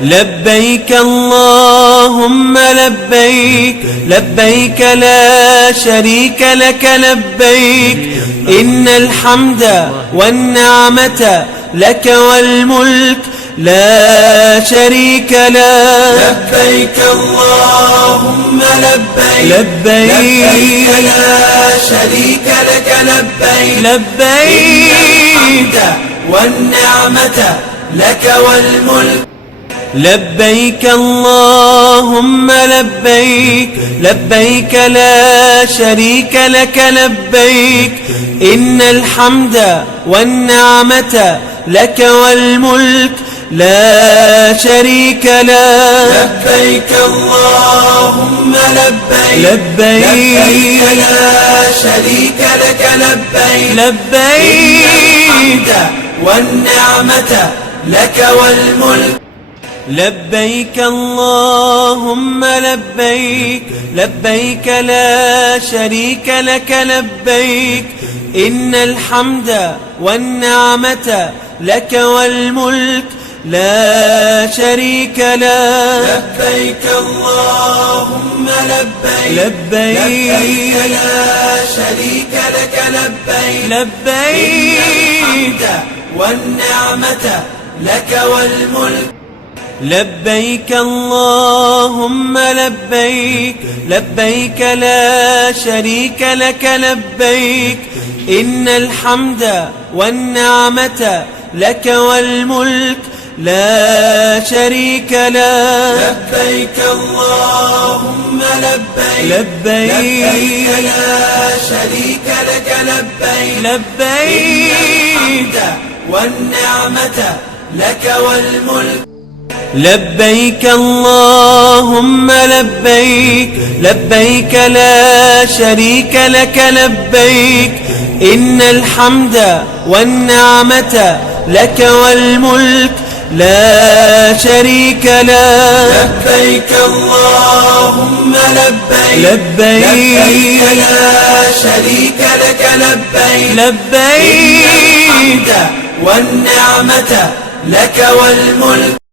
لبيك اللهم لبيك، لبيك لا شريك لك لبيك، إن الحمد والنعمة لك والملك لا شريك لك. لبيك اللهم لبيك، لبيك لا شريك لك لبيك، لبيك والنعمة لك والملك. لبيك اللهم لبيك، لبيك لا شريك لك لبيك، إن الحمد والنعمة لك والملك لا شريك لك. لبيك اللهم لبيك، لبيك لا شريك لك لبيك، لبيك والنعمة لك والملك. لبيك اللهم لبيك، لبيك لا شريك لك لبيك، إن الحمد والنعمة لك والملك لا شريك لك. لبيك اللهم لبيك، لبيك لا شريك لك لبيك، لبيك والنعمة لك والملك. لبيك اللهم لبيك، لبيك لا شريك لك لبيك، إن الحمد والنعمة لك والملك لا شريك لك. لبيك اللهم لبيك، لبيك لا شريك لك لبيك، لبيك والنعمة لك والملك. لبيك اللهم لبيك، لبيك لا شريك لك لبيك، إن الحمد والنعمة لك والملك لا شريك لك. لبيك اللهم لبيك، لبيك لا شريك لك لبيك، لبيك والنعمة لك والملك.